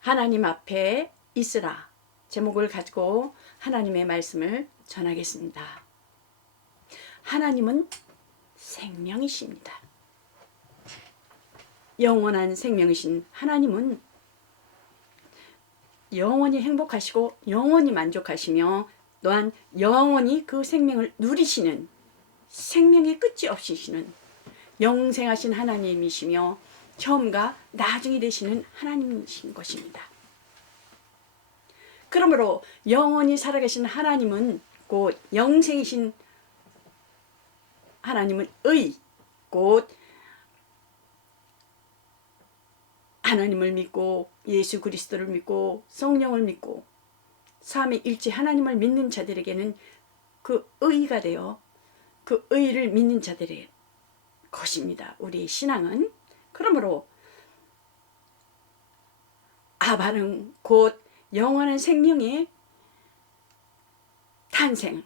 하나님 앞에 있으라 제목을 가지고 하나님의 말씀을 전하겠습니다. 하나님은 생명이십니다. 영원한 생명이신 하나님은 영원히 행복하시고 영원히 만족하시며 또한 영원히 그 생명을 누리시는 생명의 끝이 없으시는 영생하신 하나님이시며 처음과 나중이 되시는 하나님이신 것입니다. 그러므로 영원히 살아계신 하나님은 곧 영생이신 하나님은 곧 하나님을 믿고 예수 그리스도를 믿고 성령을 믿고 삼위일체 하나님을 믿는 자들에게는 그 의가 되어 그 의를 믿는 자들의 것입니다. 우리의 신앙은. 그러므로 아바는 곧 영원한 생명의 탄생,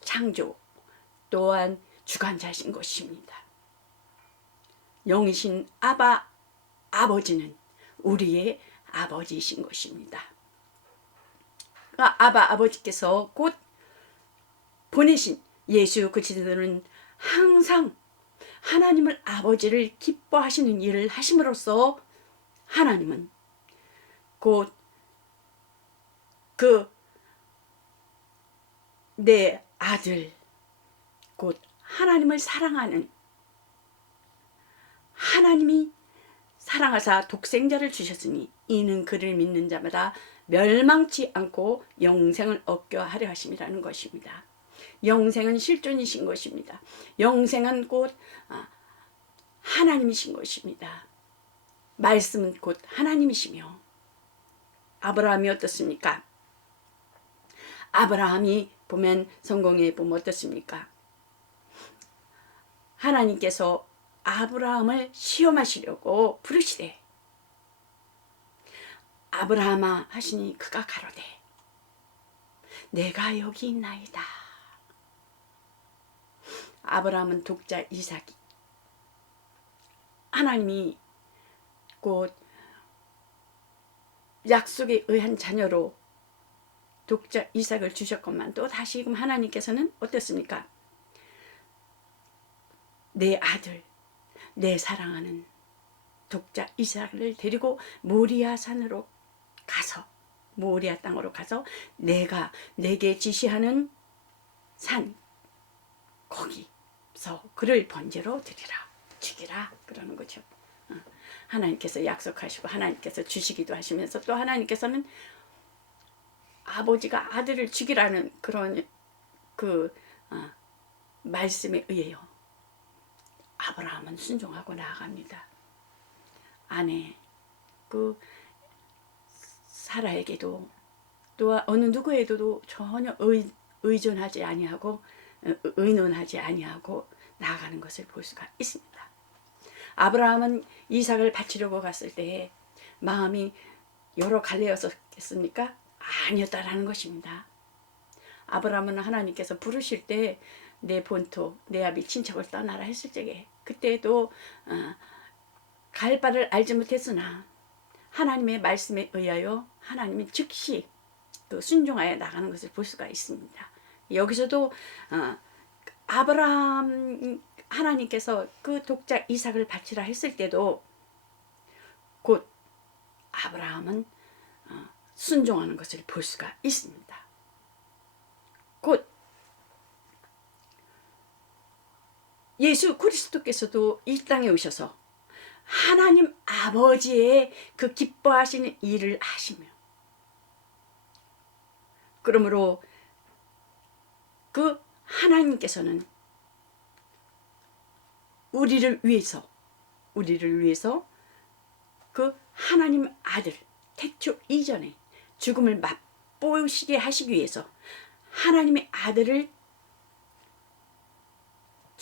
창조 또한 주관자이신 것입니다. 영이신 아버지는 우리의 아버지이신 것입니다. 아버지께서 곧 보내신 예수 그리스도는 항상 하나님을 아버지를 기뻐하시는 일을 하심으로써 하나님은 곧 그 내 아들 곧 하나님을 사랑하는 하나님이 사랑하사 독생자를 주셨으니 이는 그를 믿는 자마다 멸망치 않고 영생을 얻게 하려 하심이라는 것입니다. 영생은 실존이신 것입니다. 영생은 곧 하나님이신 것입니다. 말씀은 곧 하나님이시며 아브라함이 어떻습니까? 아브라함이 보면 성경에 보면 어떻습니까? 하나님께서 아브라함을 시험하시려고 부르시되 아브라함아 하시니 그가 가로되 내가 여기 있나이다. 아브라함은 독자 이삭이 하나님이 곧 약속에 의한 자녀로 독자 이삭을 주셨건만 또 다시금 하나님께서는 어떻습니까? 내 아들 내 사랑하는 독자 이삭을 데리고 모리아 산으로 가서 모리아 땅으로 가서 내가 내게 지시하는 산 거기서 그를 번제로 드리라 죽이라 그러는 거죠. 하나님께서 약속하시고 하나님께서 주시기도 하시면서 또 하나님께서는 아버지가 아들을 죽이라는 그런 말씀에 의해요. 아브라함은 순종하고 나아갑니다. 아내 그 사라에게도 또 어느 누구에게도 전혀 의존하지 아니하고 의논하지 아니하고 나아가는 것을 볼 수가 있습니다. 아브라함은 이삭을 바치려고 갔을 때에 마음이 여러 갈래였었겠습니까? 아니었다라는 것입니다. 아브라함은 하나님께서 부르실 때 내 본토 내 아비 친척을 떠나라 했을 적에 그때도 갈 바를 알지 못했으나 하나님의 말씀에 의하여 하나님이 즉시 그 순종하여 나가는 것을 볼 수가 있습니다. 여기서도 아브라함 하나님께서 그 독자 이삭을 바치라 했을 때도 곧 아브라함은 순종하는 것을 볼 수가 있습니다. 곧 예수 그리스도께서도 이 땅에 오셔서 하나님 아버지의 그 기뻐하시는 일을 하시며 그러므로 그 하나님께서는 우리를 위해서 그 하나님 아들 태초 이전에 죽음을 맛보시게 하시기 위해서 하나님의 아들을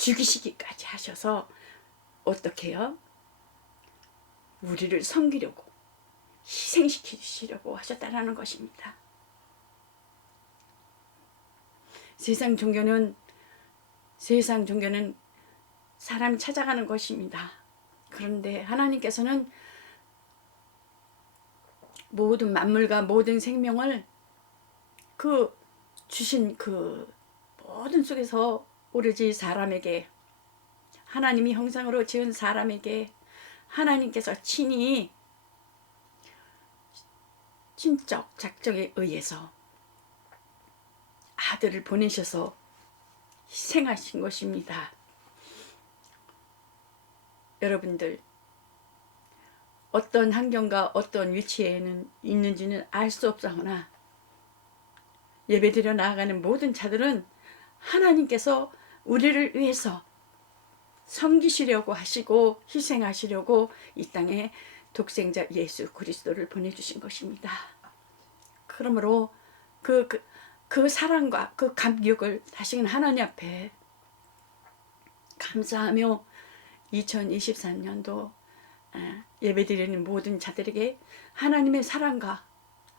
죽이시기까지 하셔서 어떻게 해요? 우리를 섬기려고 희생시키시려고 하셨다는 것입니다. 세상 종교는 세상 종교는 사람이 찾아가는 것입니다. 그런데 하나님께서는 모든 만물과 모든 생명을 그 주신 그 모든 속에서 오로지 사람에게, 하나님이 형상으로 지은 사람에게 하나님께서 친히 신적 작정에 의해서 아들을 보내셔서 희생하신 것입니다. 여러분들, 어떤 환경과 어떤 위치에 있는지는 알 수 없사오나 예배드려 나아가는 모든 자들은 하나님께서 우리를 위해서 섬기시려고 하시고 희생하시려고 이 땅에 독생자 예수 그리스도를 보내주신 것입니다. 그러므로 그 사랑과 그 감격을 다시금 하나님 앞에 감사하며 2023년도 예배드리는 모든 자들에게 하나님의 사랑과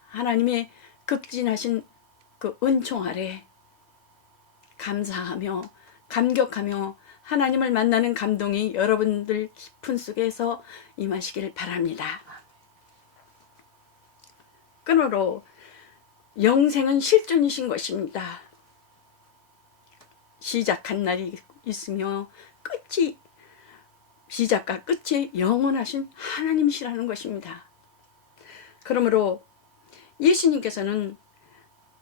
하나님의 극진하신 그 은총 아래 감사하며 감격하며 하나님을 만나는 감동이 여러분들 깊은 속에서 임하시길 바랍니다. 그러므로 영생은 실존이신 것입니다. 시작한 날이 있으며 시작과 끝이 영원하신 하나님이시라는 것입니다. 그러므로 예수님께서는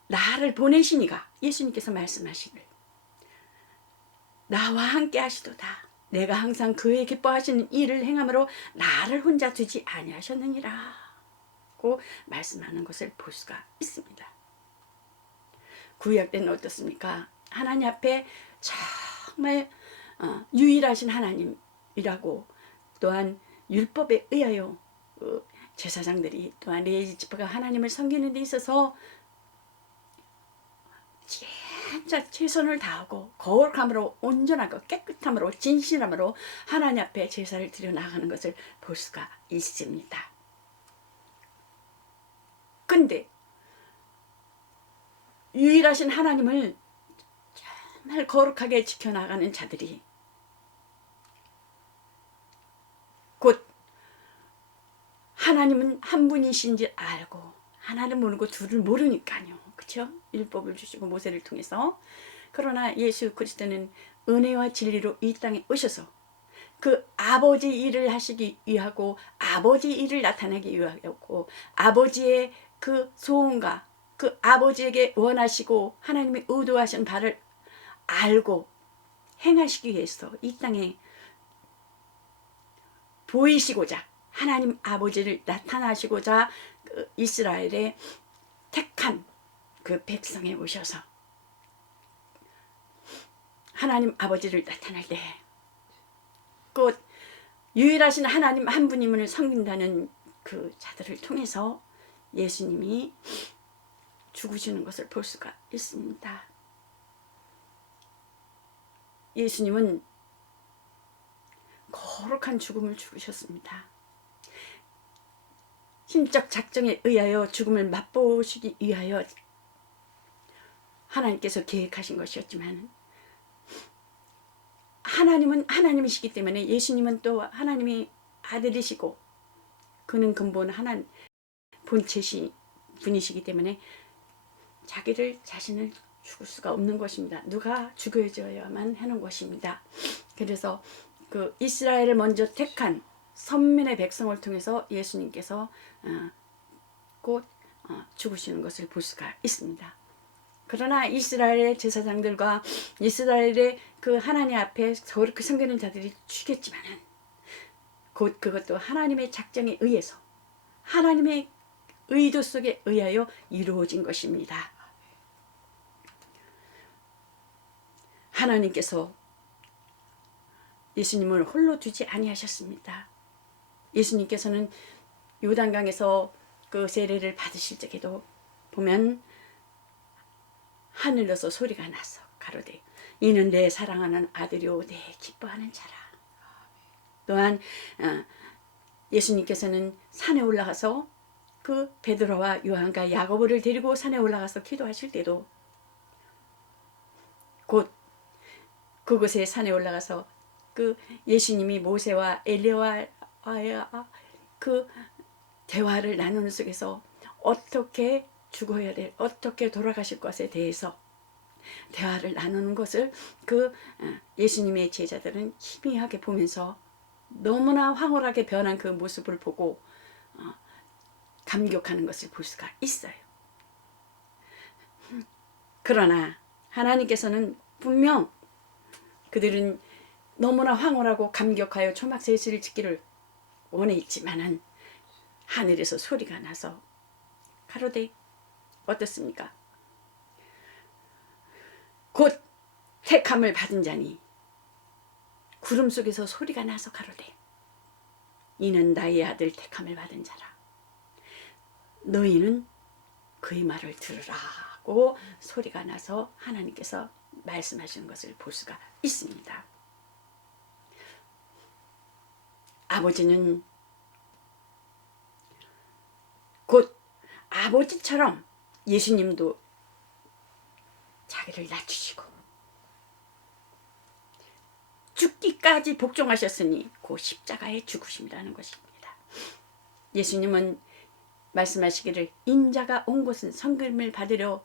나를 보내시니가, 예수님께서 말씀하시길 나와 함께 하시도다. 내가 항상 그의 기뻐하시는 일을 행함으로 나를 혼자 두지 아니하셨느니라 고 말씀하는 것을 볼 수가 있습니다. 구약 때는 어떻습니까? 하나님 앞에 정말 유일하신 하나님이라고, 또한 율법에 의하여 제사장들이 또한 레위 지파가 하나님을 섬기는 데 있어서 진짜 최선을 다하고 거룩함으로, 온전하고 깨끗함으로, 진실함으로 하나님 앞에 제사를 드려 나가는 것을 볼 수가 있습니다. 근데 유일하신 하나님을 정말 거룩하게 지켜나가는 자들이 곧 하나님은 한 분이신지 알고 하나를 모르고 둘을 모르니까요. 그렇죠? 율법을 주시고 모세를 통해서. 그러나 예수 그리스도는 은혜와 진리로 이 땅에 오셔서 그 아버지 일을 하시기 위하고 아버지 일을 나타내기 위하였고 아버지의 그 소원과 그 아버지에게 원하시고 하나님의 의도하신 바를 알고 행하시기 위해서 이 땅에 보이시고자 하나님 아버지를 나타나시고자 그 이스라엘의 택한 그 백성에 오셔서 하나님 아버지를 나타날 때 곧 유일하신 하나님 한 분임을 섬긴다는 그 자들을 통해서 예수님이 죽으시는 것을 볼 수가 있습니다. 예수님은 거룩한 죽음을 죽으셨습니다. 신적 작정에 의하여 죽음을 맛보시기 위하여 하나님께서 계획하신 것이었지만 하나님은 하나님이시기 때문에 예수님은 또 하나님의 아들이시고 그는 근본 하나님 본체시 분이시기 때문에 자신을 죽을 수가 없는 것입니다. 누가 죽여줘야만 하는 것입니다. 그래서 그 이스라엘을 먼저 택한 선민의 백성을 통해서 예수님께서 곧 죽으시는 것을 볼 수가 있습니다. 그러나 이스라엘의 제사장들과 이스라엘의 그 하나님 앞에 거룩히 섬기는 자들이 죽였지만은 곧 그것도 하나님의 작정에 의해서 하나님의 의도 속에 의하여 이루어진 것입니다. 하나님께서 예수님을 홀로 두지 아니하셨습니다. 예수님께서는 요단강에서 그 세례를 받으실 적에도 보면 하늘로서 소리가 나서 가로되 이는 내 사랑하는 아들이요 내 기뻐하는 자라. 또한 예수님께서는 산에 올라가서 그 베드로와 요한과 야고보를 데리고 산에 올라가서 기도하실 때도 곧 그곳에 산에 올라가서 그 예수님이 모세와 엘리야와 그 대화를 나누는 속에서 어떻게 죽어야 될, 어떻게 돌아가실 것에 대해서 대화를 나누는 것을 그 예수님의 제자들은 희미하게 보면서 너무나 황홀하게 변한 그 모습을 보고 감격하는 것을 볼 수가 있어요. 그러나 하나님께서는 분명 그들은 너무나 황홀하고 감격하여 초막셋을 짓기를 원했지만은 하늘에서 소리가 나서 가로되 어떻습니까? 곧 택함을 받은 자니 구름 속에서 소리가 나서 가로되 이는 나의 아들 택함을 받은 자라. 너희는 그의 말을 들으라고 소리가 나서 하나님께서 말씀하시는 것을 볼 수가 있습니다. 아버지는 곧 아버지처럼 예수님도 자기를 낮추시고 죽기까지 복종하셨으니 그 십자가에 죽으심이라는 것입니다. 예수님은 말씀하시기를 인자가 온 곳은 섬김을 받으려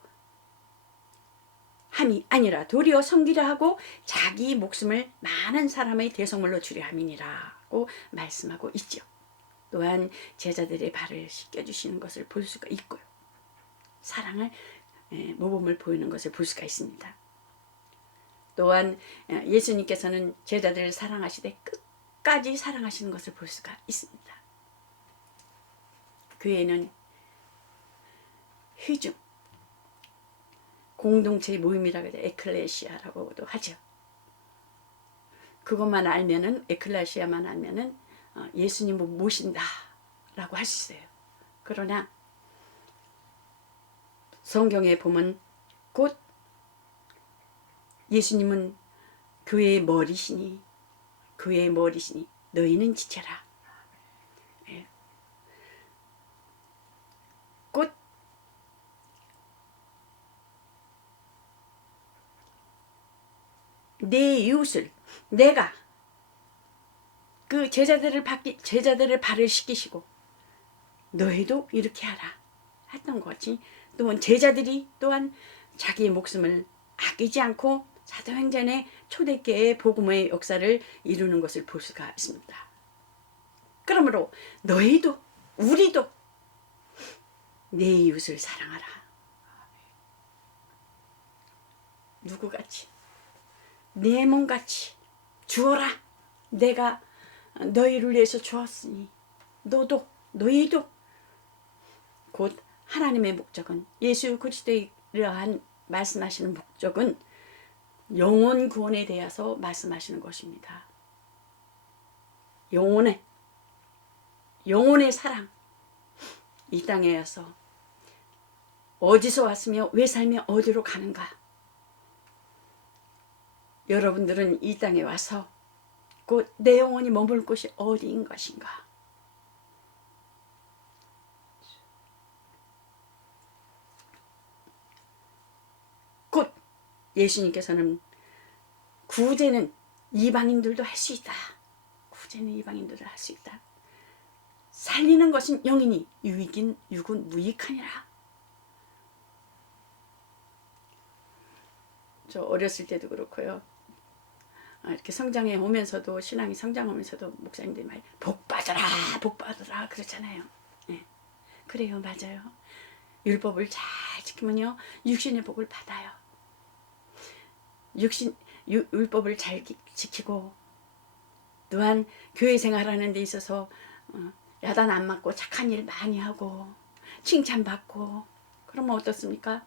함이 아니라 도리어 섬기려 하고 자기 목숨을 많은 사람의 대속물로 주려 함이니라고 말씀하고 있죠. 또한 제자들의 발을 씻겨주시는 것을 볼 수가 있고요. 사랑을 모범을 보이는 것을 볼 수가 있습니다. 또한 예수님께서는 제자들을 사랑하시되 끝까지 사랑하시는 것을 볼 수가 있습니다. 교회는 회중, 공동체의 모임이라고 해서 에클레시아라고도 하죠. 그것만 알면은, 에클레시아만 알면은 예수님을 모신다라고 할 수 있어요. 그러나 성경에 보면 곧 예수님은 교회의 머리시니 너희는 지체라. 곧 내 이웃을 내가 그 제자들을 발을 씻기시고 너희도 이렇게 하라 했던 것이 또한 제자들이 또한 자기의 목숨을 아끼지 않고 사도행전의 초대교회의 복음의 역사를 이루는 것을 볼 수가 있습니다. 그러므로 너희도 우리도 내 이웃을 사랑하라. 누구같이 내 몸같이 주어라. 내가 너희를 위해서 주었으니 너희도 곧 하나님의 목적은 예수 그리스도의 이러한 말씀하시는 목적은 영혼 구원에 대해서 말씀하시는 것입니다. 영혼의 사랑. 이 땅에 와서 어디서 왔으며 왜 살며 어디로 가는가. 여러분들은 이 땅에 와서 곧 내 영혼이 머물 곳이 어디인 것인가. 곧 예수님께서는 구제는 이방인들도 할 수 있다. 구제는 이방인들도 할 수 있다. 살리는 것은 영이니 유익인 육은 무익하니라. 저 어렸을 때도 그렇고요. 이렇게 성장해 오면서도 신앙이 성장하면서도 목사님들이 말 복 받으라 그렇잖아요. 네. 그래요, 맞아요. 율법을 잘 지키면요 육신의 복을 받아요. 율법을 잘 지키고 또한 교회 생활하는 데 있어서 야단 안 맞고 착한 일 많이 하고 칭찬받고 그러면 어떻습니까?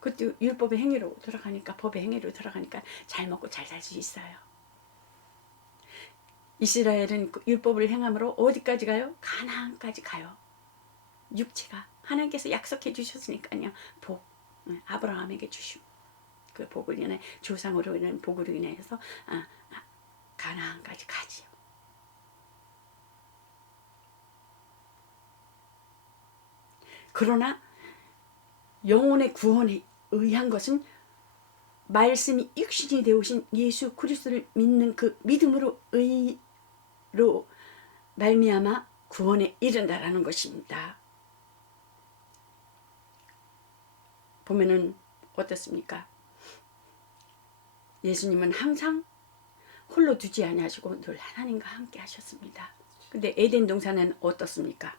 그것도 율법의 행위로 들어가니까, 법의 행위로 들어가니까 잘 먹고 잘 살 수 있어요. 이스라엘은 율법을 행함으로 어디까지 가요? 가나안까지 가요. 육체가 하나님께서 약속해 주셨으니까요. 복 아브라함에게 주시고 그 복을 인해 조상으로 인한 복으로 인해서 가나안까지 가지요. 그러나 영혼의 구원에 의한 것은 말씀이 육신이 되오신 예수 그리스도를 믿는 그 믿음으로 의로 말미암아 구원에 이른다라는 것입니다. 보면은 어떻습니까? 예수님은 항상 홀로 두지 아니하시고 늘 하나님과 함께 하셨습니다. 근데 에덴 동산은 어떻습니까?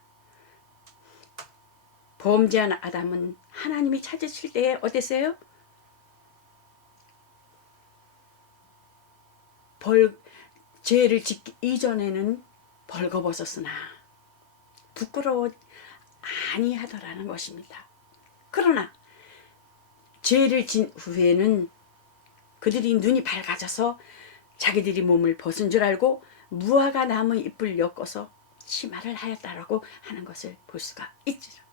범죄한 아담은 하나님이 찾으실 때에 어땠어요? 죄를 짓기 이전에는 벌거벗었으나 부끄러워 아니하더라는 것입니다. 그러나 죄를 진 후에는 그들이 눈이 밝아져서 자기들이 몸을 벗은 줄 알고 무화과 나무 잎을 엮어서 치마를 하였다라고 하는 것을 볼 수가 있죠.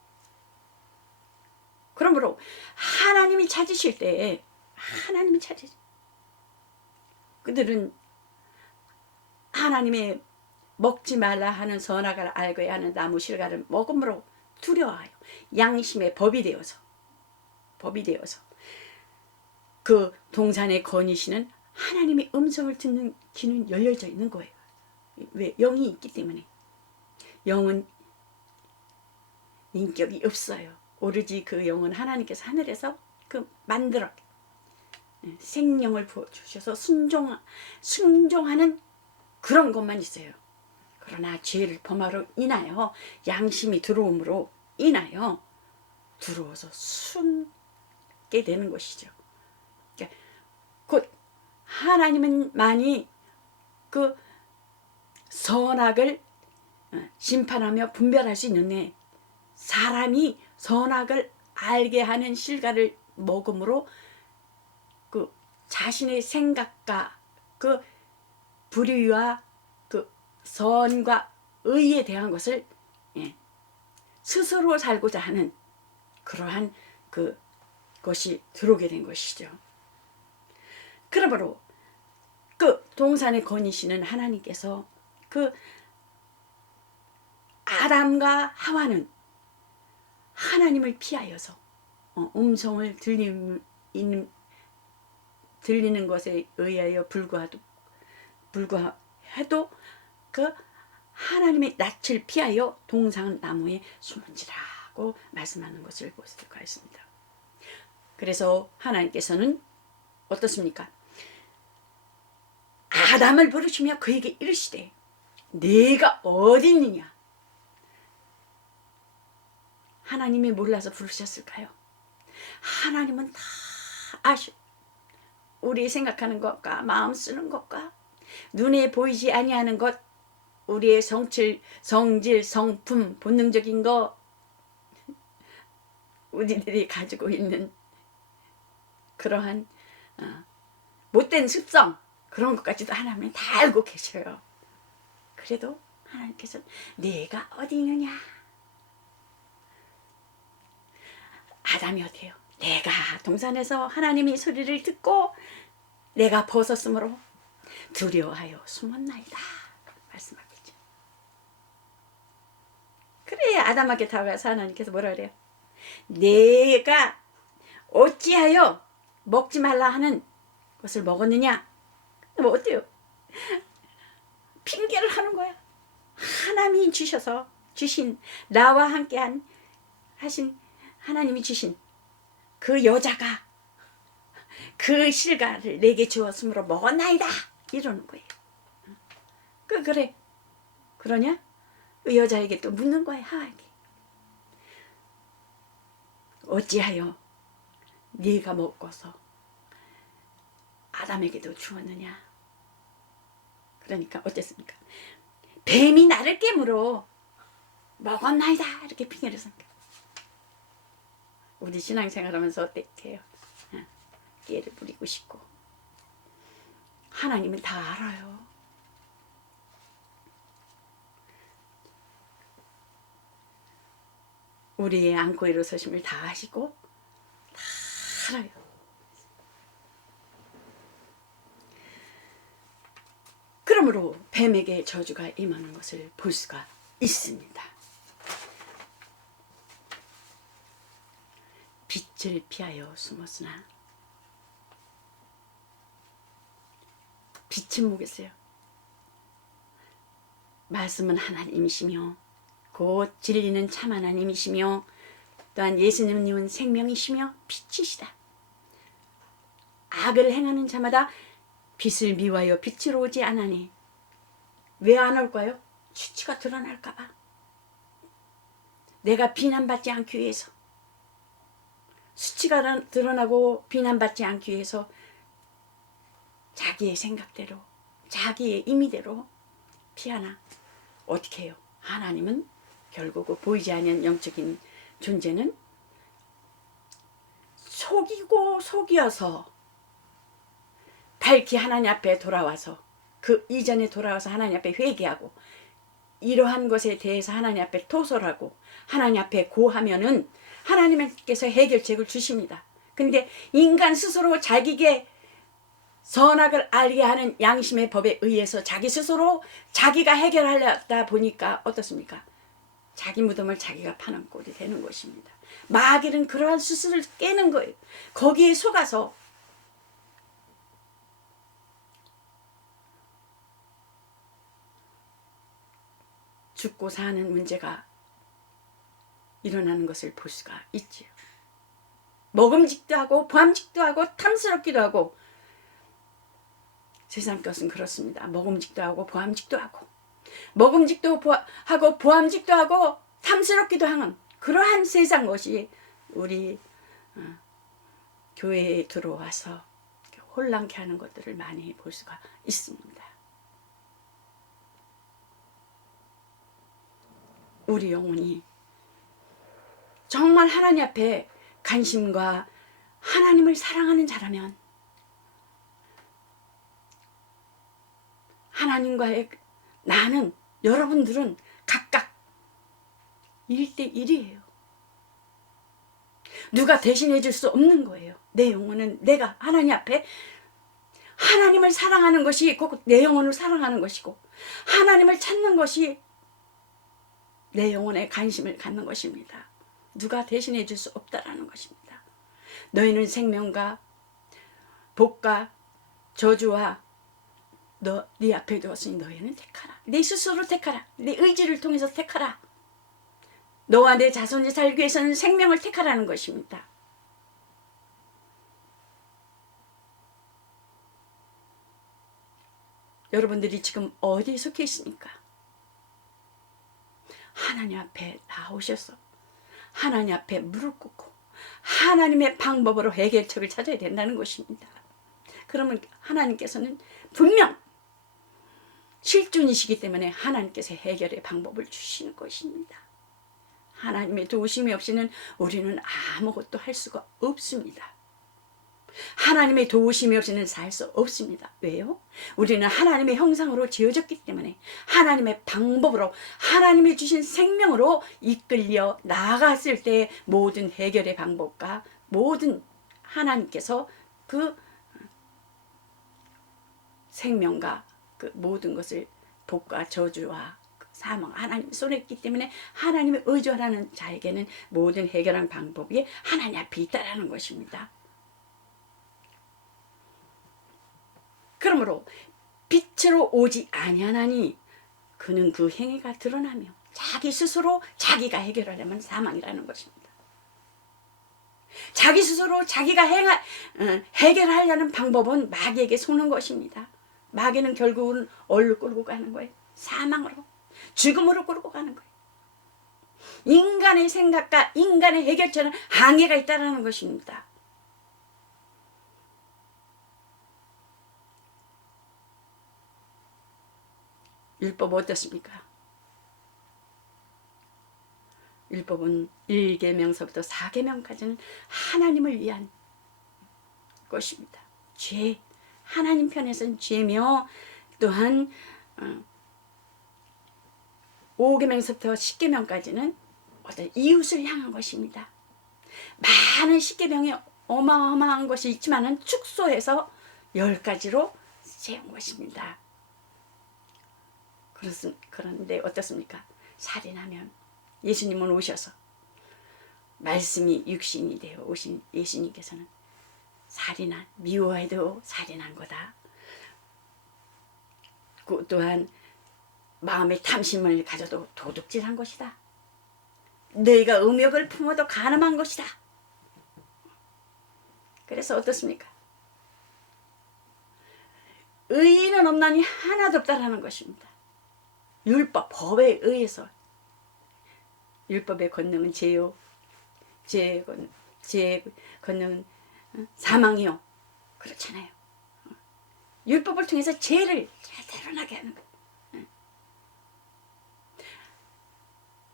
그러므로 하나님이 찾으실 때에 그들은 하나님의 먹지 말라 하는 선악을 알고야 하는 나무 실과를 먹음으로 두려워하여 양심의 법이 되어서 그 동산에 거니시는 하나님의 음성을 듣는 귀는 열려져 있는 거예요. 왜? 영이 있기 때문에. 영은 인격이 없어요. 오로지 그 영은 하나님께서 하늘에서 그 만들어 생명을 부어주셔서 순종하는 그런 것만 있어요. 그러나 죄를 범하로 인하여 양심이 들어옴으로 인하여 들어와서 숨게 되는 것이죠. 그러니까 곧 하나님만이 그 선악을 심판하며 분별할 수 있는데 사람이 선악을 알게 하는 실과를 먹음으로 그 자신의 생각과 그 불의와 그 선과 의에 대한 것을 스스로 살고자 하는 그러한 그것이 들어오게 된 것이죠. 그러므로 그 동산에 거니시는 하나님께서 그 아담과 하와는 하나님을 피하여서 음성을 들리는 것에 의하여 불구해도 그 하나님의 낯을 피하여 동산 나무에 숨은지라고 말씀하는 것을 볼 수가 있습니다. 그래서 하나님께서는 어떻습니까? 아담을 부르시며 그에게 이르시되 네가 어디 있느냐? 하나님이 몰라서 부르셨을까요? 하나님은 다 아셔. 우리 생각하는 것과 마음 쓰는 것과 눈에 보이지 아니하는 것, 우리의 성질, 성품, 본능적인 것, 우리들이 가지고 있는 그러한 못된 습성, 그런 것까지도 하나님은 다 알고 계셔요. 그래도 하나님께서 내가 어디 있느냐? 아담이 어때요? 내가 동산에서 하나님의 소리를 듣고 내가 벗었으므로 두려워하여 숨었나이다 말씀하겠죠. 그래 아담에게 다가가서 하나님께서 뭐라 그래요? 내가 어찌하여 먹지 말라 하는 것을 먹었느냐? 뭐 어때요? 핑계를 하는 거야. 하나님이 주신 나와 함께 하신 하나님이 주신 그 여자가 그 실과를 내게 주었으므로 먹었나이다 이러는 거예요. 그래 그러냐? 그 여자에게 또 묻는 거야. 하에게 어찌하여 네가 먹고서 아담에게도 주었느냐? 그러니까 어땠습니까? 뱀이 나를 깨물어 먹었나이다 이렇게 핑계를 씁니다. 우리 신앙생활하면서 어때요? 깨를 부리고 싶고 하나님은 다 알아요. 우리의 안고 일어서심을 다 아시고 다 알아요. 그러므로 뱀에게 저주가 임하는 것을 볼 수가 있습니다. 빛을 피하여 숨었으나 빛은 뭐겠어요? 말씀은 하나님이시며 곧 진리는 참 하나님이시며 또한 예수님은 생명이시며 빛이시다. 악을 행하는 자마다 빛을 미워하여 빛으로 오지 않으니 왜 안 올까요? 수치가 드러날까 봐. 내가 비난받지 않기 위해서, 수치가 드러나고 비난받지 않기 위해서 자기의 생각대로, 자기의 임의대로 피하나 어떻게 해요? 하나님은 결국 보이지 않는 영적인 존재는 속이고 속여서 밝히 하나님 앞에 돌아와서, 그 이전에 돌아와서 하나님 앞에 회개하고 이러한 것에 대해서 하나님 앞에 토설하고 하나님 앞에 고하면은 하나님께서 해결책을 주십니다. 근데 인간 스스로 자기에게 선악을 알게 하는 양심의 법에 의해서 자기 스스로 자기가 해결하려다 보니까 어떻습니까? 자기 무덤을 자기가 파는 꼴이 되는 것입니다. 마귀는 그러한 수술을 깨는 거예요. 거기에 속아서 죽고 사는 문제가 일어나는 것을 볼 수가 있지요. 먹음직도 하고 보암직도 하고 탐스럽기도 하고, 세상 것은 그렇습니다. 먹음직도 하고 보암직도 하고, 먹음직도 하고 보암직도 하고 탐스럽기도 하는 그러한 세상 것이 우리 교회에 들어와서 혼란케 하는 것들을 많이 볼 수가 있습니다. 우리 영혼이 정말 하나님 앞에 관심과 하나님을 사랑하는 자라면 하나님과의 나는, 여러분들은 각각 1대1이에요. 누가 대신해 줄 수 없는 거예요. 내 영혼은 내가 하나님 앞에 하나님을 사랑하는 것이 꼭 내 영혼을 사랑하는 것이고, 하나님을 찾는 것이 내 영혼에 관심을 갖는 것입니다. 누가 대신해 줄 수 없다라는 것입니다. 너희는 생명과 복과 저주와 네 앞에 두었으니 너희는 택하라. 네 스스로 택하라. 네 의지를 통해서 택하라. 너와 내 자손이 살기 위해서는 생명을 택하라는 것입니다. 여러분들이 지금 어디에 속해 있습니까? 하나님 앞에 나오셔서 하나님 앞에 무릎 꿇고 하나님의 방법으로 해결책을 찾아야 된다는 것입니다. 그러면 하나님께서는 분명 실존이시기 때문에 하나님께서 해결의 방법을 주시는 것입니다. 하나님의 도우심이 없이는 우리는 아무것도 할 수가 없습니다. 하나님의 도우심이 없이는 살 수 없습니다. 왜요? 우리는 하나님의 형상으로 지어졌기 때문에 하나님의 방법으로, 하나님이 주신 생명으로 이끌려 나아갔을 때 모든 해결의 방법과 모든 하나님께서 그 생명과 그 모든 것을 복과 저주와 사망, 하나님 손에 있기 때문에 하나님의 의존하는 자에게는 모든 해결한 방법이 하나님 앞에 있다라는 것입니다. 그러므로 빛으로 오지 아니하나니 그는 그 행위가 드러나며 자기 스스로 자기가 해결하려면 사망이라는 것입니다. 자기 스스로 자기가 해결하려는 방법은 마귀에게 속는 것입니다. 마귀는 결국은 어디로 끌고 가는 거예요? 사망으로, 죽음으로 끌고 가는 거예요. 인간의 생각과 인간의 해결처는 한계가 있다는 것입니다. 율법 어떻습니까? 율법은 1계명서부터 4계명까지는 하나님을 위한 것입니다. 죄, 하나님 편에서는 죄며, 또한 5계명서부터 10계명까지는 어떤 이웃을 향한 것입니다. 많은 10계명이 어마어마한 것이 있지만은 축소해서 10가지로 세운 것입니다. 그런데 어떻습니까? 살인하면 예수님은 오셔서 말씀이 육신이 되어 오신 예수님께서는 살인한, 미워해도 살인한 거다. 또한 마음의 탐심을 가져도 도둑질한 것이다. 너희가 음욕을 품어도 간음한 것이다. 그래서 어떻습니까? 의인은 없나니 하나도 없다라는 것입니다. 율법, 법에 의해서. 율법의 권능은 죄요. 죄의 권능은 사망이요. 그렇잖아요. 율법을 통해서 죄를 잘 드러나게 하는 거예요.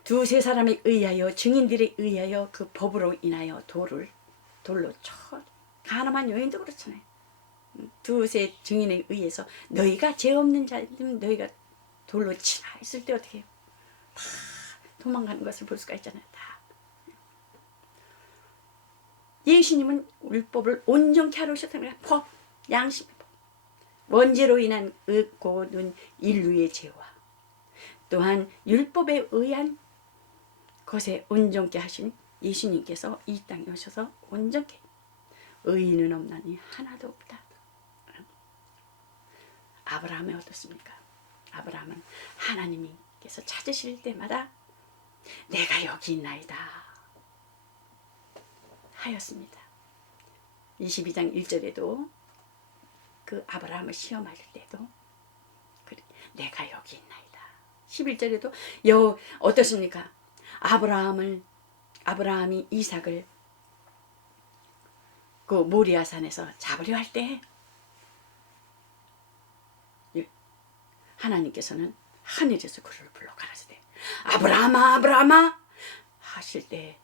두세 사람에 의하여, 증인들에 의하여 그 법으로 인하여 돌로 쳐 가늠한 여인도 그렇잖아요. 두세 증인에 의해서 너희가 죄 없는 자들은 너희가 돌로 치라 했을 때 어떻게 해요? 다 도망가는 것을 볼 수가 있잖아요. 다. 예수님은 율법을 온전케 하러 오셨다는 거예요. 법, 양심의 법. 원죄로 인한 고는 인류의 죄와 또한 율법에 의한 것에 온전케 하신 예수님께서 이 땅에 오셔서 온전케. 의인은 없나니 하나도 없다. 아브라함이 어떻습니까? 아브라함은 하나님께서 찾으실 때마다 내가 여기 있나이다 하였습니다. 22장 1절에도 그 아브라함을 시험할 때도 그래, 내가 여기 있나이다. 11절에도 어떻습니까? 아브라함이 이삭을 그 모리아산에서 잡으려 할 때 하나님께서는 하늘에서 그를 불러 가라사대 아브라함아 아브라함아 하실 때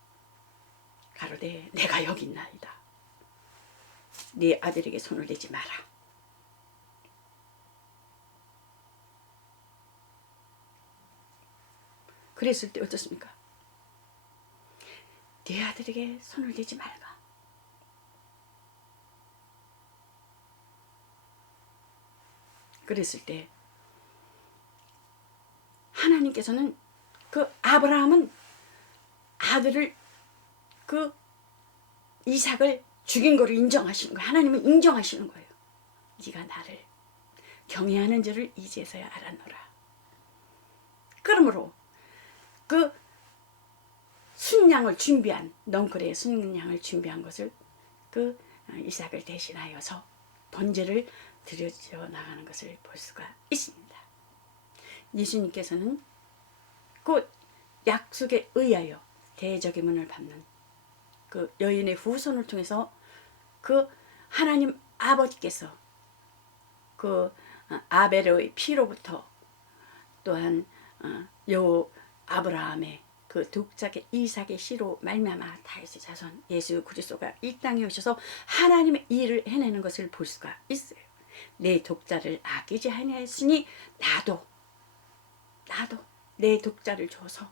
가로되 내가 여기 있나이다. 네 아들에게 손을 대지 마라. 그랬을 때 어떻습니까? 네 아들에게 손을 대지 말라. 그랬을 때 하나님께서는 그 아브라함은 아들을 그 이삭을 죽인 거를 인정하시는 거예요. 하나님은 인정하시는 거예요. 네가 나를 경외하는 줄을 이제서야 알았노라. 그러므로 그 순양을 준비한 넝쿨에 순양을 준비한 것을 그 이삭을 대신하여서 번제를 드려져 나가는 것을 볼 수가 있습니다. 예수님께서는 그 약속에 의하여 대적의 문을 밟는 그 여인의 후손을 통해서 그 하나님 아버지께서 그 아벨의 피로부터 또한 아브라함의 그 독자의 이삭의 씨로 말미암아 다윗의 자손 예수 그리스도가 이 땅에 오셔서 하나님의 일을 해내는 것을 볼 수가 있어요. 내 독자를 아끼지 아니하였으니 나도 내 독자를 줘서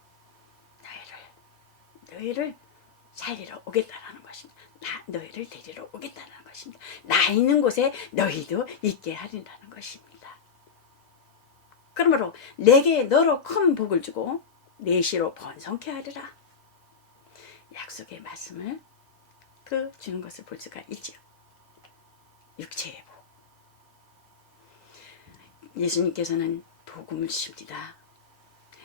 너희를 살리러 오겠다라는 것입니다. 너희를 데리러 오겠다는 것입니다. 나 있는 곳에 너희도 있게 하리라는 것입니다. 그러므로 내게 너로 큰 복을 주고 내 시로 번성케 하리라. 약속의 말씀을 주는 것을 볼 수가 있죠. 육체의 복. 예수님께서는 복음을 주십니다.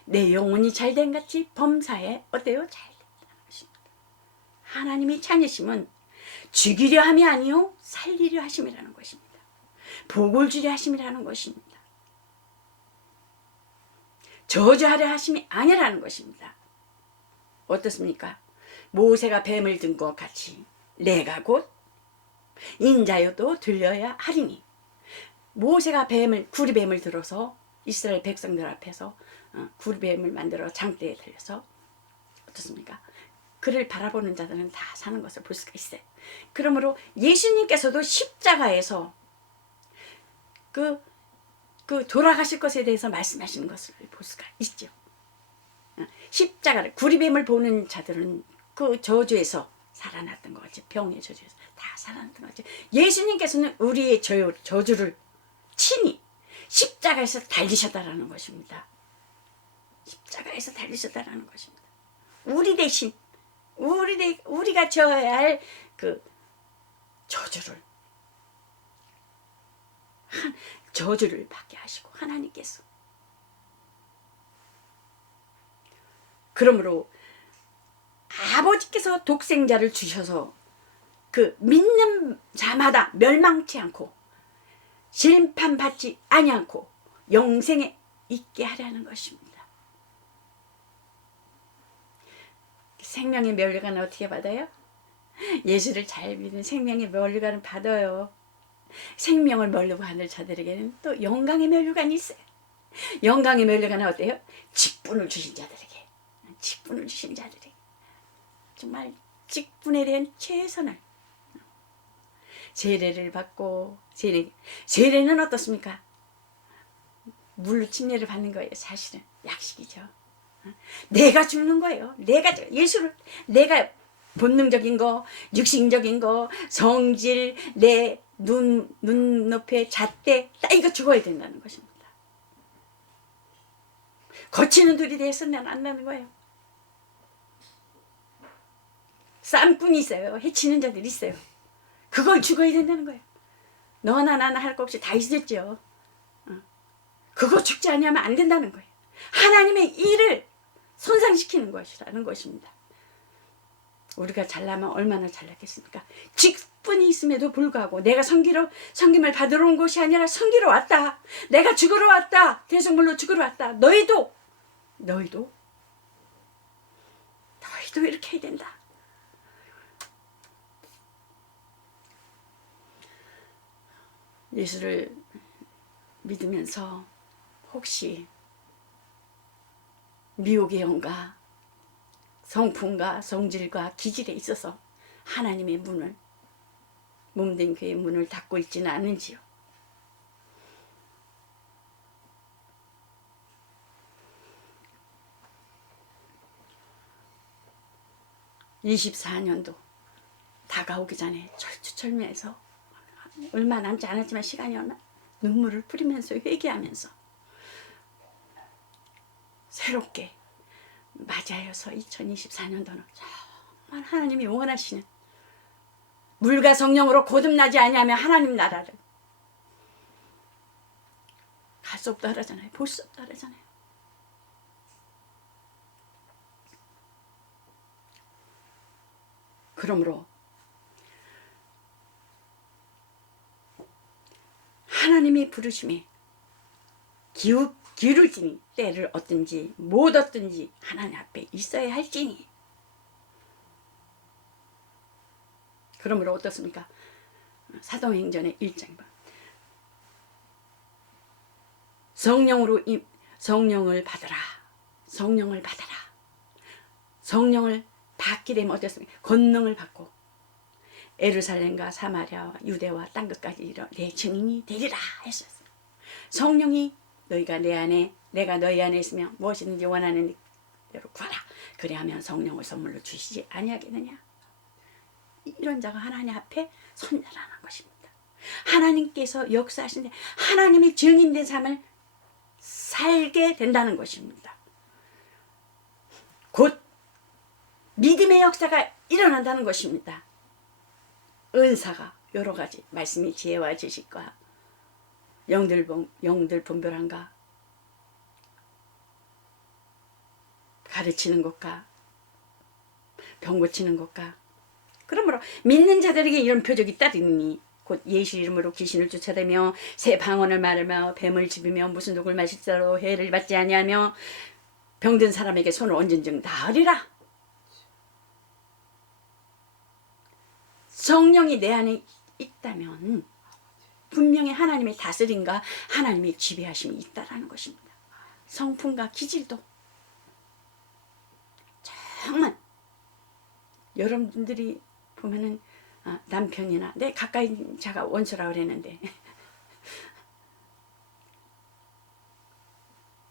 내 영혼이 잘된 같이 범사에 어때요? 잘된다는 것입니다. 하나님이 찾으심은 죽이려 함이 아니요 살리려 하심이라는 것입니다. 복을 주려 하심이라는 것입니다. 저주하려 하심이 아니라는 것입니다. 어떻습니까? 모세가 뱀을 든 것 같이 내가 곧 인자여도 들려야 하리니 모세가 구리뱀을 들어서 이스라엘 백성들 앞에서 구리뱀을 만들어 장대에 들려서 어떻습니까? 그를 바라보는 자들은 다 사는 것을 볼 수가 있어요. 그러므로 예수님께서도 십자가에서 그 돌아가실 것에 대해서 말씀하시는 것을 볼 수가 있죠. 십자가를 구리뱀을 보는 자들은 그 저주에서 살아났던 것 같이 병의 저주에서 다 살아났던 것 같이 예수님께서는 우리의 저주를 친히 십자가에서 달리셨다라는 것입니다. 십자가에서 달리셨다라는 것입니다. 우리 대신 우리가 져야 할 그 저주를 저주를 받게 하시고 하나님께서. 그러므로 아버지께서 독생자를 주셔서 그 믿는 자마다 멸망치 않고 심판받지 아니않고 영생에 있게 하려는 것입니다. 생명의 면류관은 어떻게 받아요? 예수를 잘 믿는 생명의 면류관은 받아요. 생명을 멀리고 하는 자들에게는 또 영광의 면류관이 있어요. 영광의 면류관은 어때요? 직분을 주신 자들에게, 직분을 주신 자들에게 정말 직분에 대한 최선을, 세례를 받고, 세례는 어떻습니까? 물로 침례를 받는 거예요. 사실은 약식이죠. 내가 죽는 거예요. 예수를 내가 본능적인 거, 육신적인 거, 성질, 내 눈높이의 잣대 딱 이거 죽어야 된다는 것입니다. 거치는 둘이 대해서는 안 나는 거예요. 쌈꾼이 있어요. 해치는 자들이 있어요. 그걸 죽어야 된다는 거예요. 너나 나나 할 거 없이 다 있었죠. 그거 죽지 않으면 안 된다는 거예요. 하나님의 일을 손상시키는 것이라는 것입니다. 우리가 잘나면 얼마나 잘났겠습니까? 직분이 있음에도 불구하고 내가 섬김을 받으러 온 것이 아니라 섬기러 왔다. 내가 죽으러 왔다. 대성물로 죽으러 왔다. 너희도 이렇게 해야 된다. 예수를 믿으면서 혹시 미혹의 영과 성품과 성질과 기질에 있어서 하나님의 문을, 몸된 교회의 문을 닫고 있지는 않은지요. (24년도) 다가오기 전에 철두철미해서 얼마 남지 않았지만 시간이 얼마 눈물을 뿌리면서 회개하면서 새롭게 맞이하여서 2024년도는 정말 하나님이 원하시는 물과 성령으로 거듭나지 아니하면 하나님 나라를 갈 수 없다 그러잖아요. 볼 수 없다 그러잖아요. 그러므로 하나님이 부르심에 기울지니 때를 얻든지 못 얻든지 하나님 앞에 있어야 할지니. 그러므로 어떻습니까? 사도행전의 1장입니다. 성령을 받으라. 성령을 받아라. 성령을 받게 되면 어떻습니까? 권능을 받고 예루살렘과 사마리아와 유대와 땅끝까지 내 증인이 되리라 했었어요. 성령이 너희가 내 안에, 내가 너희 안에 있으면 무엇이든지 원하는 대로 구하라. 그래야면 성령을 선물로 주시지 아니하겠느냐. 이런 자가 하나님 앞에 선자라는 것입니다. 하나님께서 역사하신데 하나님이 증인된 삶을 살게 된다는 것입니다. 곧 믿음의 역사가 일어난다는 것입니다. 은사가 여러 가지, 말씀이 지혜와 지식과 영들 분별함과 가르치는 것과 병 고치는 것과. 그러므로 믿는 자들에게 이런 표적이 따르니 곧 예수 이름으로 귀신을 쫓아내며 새 방언을 말하며 뱀을 집으며 무슨 독을 마실 자로 해를 받지 아니하며 병든 사람에게 손을 얹은 즉 나으리라. 성령이 내 안에 있다면 분명히 하나님의 다스림과 하나님의 지배하심이 있다라는 것입니다. 성품과 기질도 정말 여러분들이 보면은 남편이나 내 가까이 자가 원수라고 그랬는데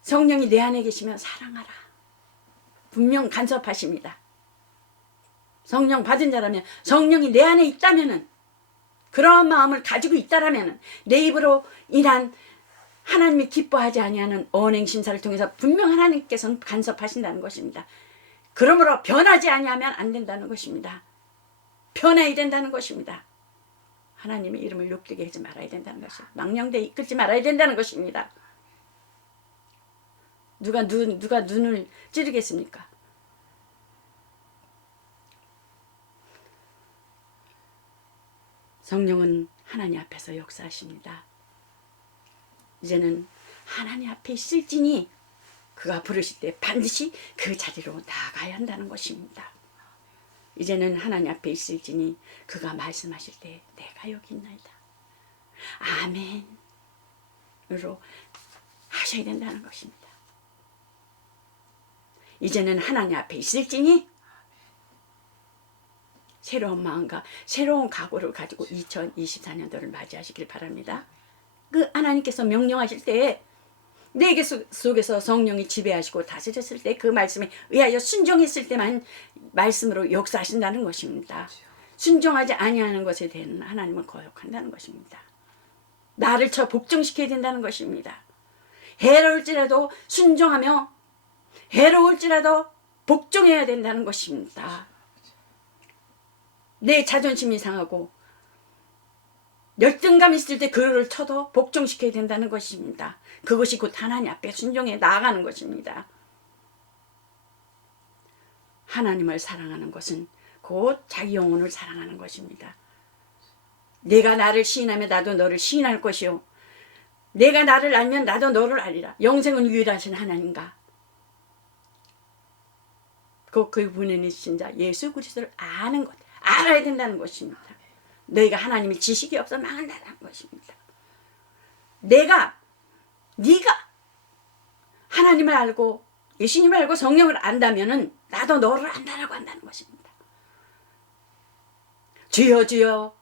성령이 내 안에 계시면 사랑하라. 분명 간섭하십니다. 성령 받은 자라면, 성령이 내 안에 있다면은, 그런 마음을 가지고 있다라면 내 입으로 인한 하나님이 기뻐하지 아니하는 언행 심사를 통해서 분명 하나님께서는 간섭하신다는 것입니다. 그러므로 변하지 아니하면 안 된다는 것입니다. 변해야 된다는 것입니다. 하나님의 이름을 욕되게 하지 말아야 된다는 것이에요. 망령되이 이끌지 말아야 된다는 것입니다. 누가 눈을 찌르겠습니까? 성령은 하나님 앞에서 역사하십니다. 이제는 하나님 앞에 있을지니 그가 부르실 때 반드시 그 자리로 나가야 한다는 것입니다. 이제는 하나님 앞에 있을지니 그가 말씀하실 때 내가 여기 있나이다. 아멘으로 하셔야 된다는 것입니다. 이제는 하나님 앞에 있을지니 새로운 마음과 새로운 각오를 가지고 2024년도를 맞이하시길 바랍니다. 그 하나님께서 명령하실 때에 내 속에서 성령이 지배하시고 다스렸을 때 그 말씀에 의하여 순종했을 때만 말씀으로 역사하신다는 것입니다. 순종하지 아니하는 것에 대한 하나님은 거역한다는 것입니다. 나를 복종시켜야 된다는 것입니다. 해로울지라도 순종하며 해로울지라도 복종해야 된다는 것입니다. 내 자존심이 상하고 열등감 있을 때 그를 쳐도 복종시켜야 된다는 것입니다. 그것이 곧 하나님 앞에 순종해 나아가는 것입니다. 하나님을 사랑하는 것은 곧 자기 영혼을 사랑하는 것입니다. 내가 나를 시인하면 나도 너를 시인할 것이요 내가 나를 알면 나도 너를 알리라. 영생은 유일하신 하나님과 그분의 신자 예수 그리스도를 아는 것, 알아야 된다는 것입니다. 너희가 하나님의 지식이 없어 망한다는 것입니다. 네가 하나님을 알고 예수님을 알고 성령을 안다면은 나도 너를 안다라고 한다는 것입니다. 주여 주여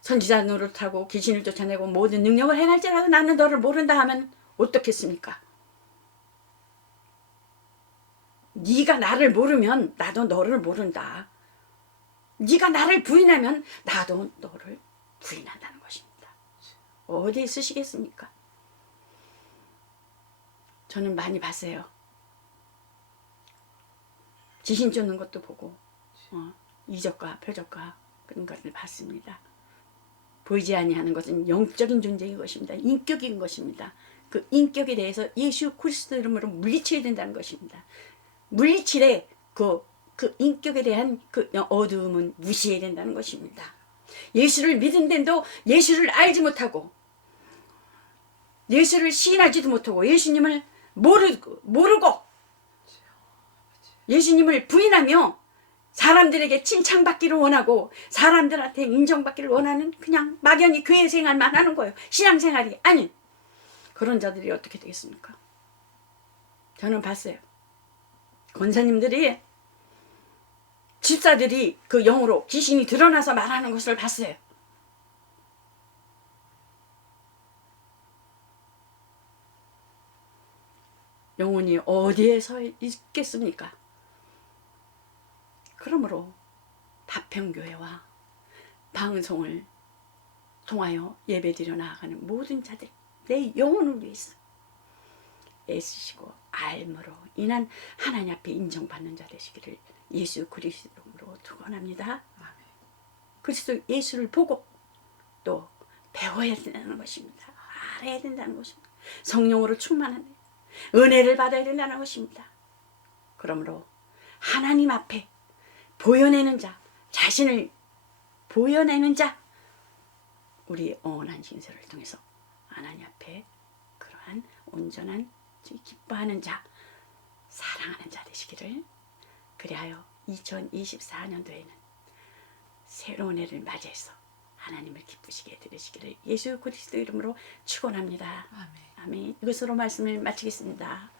선지자 노릇하고 귀신을 쫓아내고 모든 능력을 행할지라도 나는 너를 모른다 하면 어떻겠습니까? 네가 나를 모르면 나도 너를 모른다. 네가 나를 부인하면 나도 너를 부인한다는 것입니다. 어디에 쓰시겠습니까? 저는 많이 봤어요. 귀신 쫓는 것도 보고 이적과 표적과 그런 것을 봤습니다. 보이지 아니하는 것은 영적인 존재인 것입니다. 인격인 것입니다. 그 인격에 대해서 예수 그리스도 이름으로 물리쳐야 된다는 것입니다. 물리치되 그 인격에 대한 그 어두움은 무시해야 된다는 것입니다. 예수를 믿은데도 예수를 알지 못하고 예수를 시인하지도 못하고 예수님을 모르고 예수님을 부인하며 사람들에게 칭찬받기를 원하고 사람들한테 인정받기를 원하는 그냥 막연히 교회 생활만 하는 거예요. 신앙생활이 아닌 그런 자들이 어떻게 되겠습니까? 저는 봤어요. 권사님들이 집사들이 그 영으로 귀신이 드러나서 말하는 것을 봤어요. 영혼이 어디에 서 있겠습니까? 그러므로 파평교회와 방송을 통하여 예배드려 나아가는 모든 자들 내 영혼을 위해서 애쓰시고 알므로 인한 하나님 앞에 인정받는 자 되시기를 예수 그리스도로 축원합니다. 그리스도 예수를 보고 또 배워야 된다는 것입니다. 알아야 된다는 것입니다. 성령으로 충만한 은혜를 받아야 된다는 것입니다. 그러므로 하나님 앞에 보여내는 자, 자신을 보여내는 자, 우리 언한 신세를 통해서 하나님 앞에 그러한 온전한 기뻐하는 자, 사랑하는 자 되시기를, 그리하여 2024년도에는 새로운 해를 맞이해서 하나님을 기쁘시게 들으시기를 예수 그리스도 이름으로 축원합니다. 아멘. 이것으로 말씀을 마치겠습니다.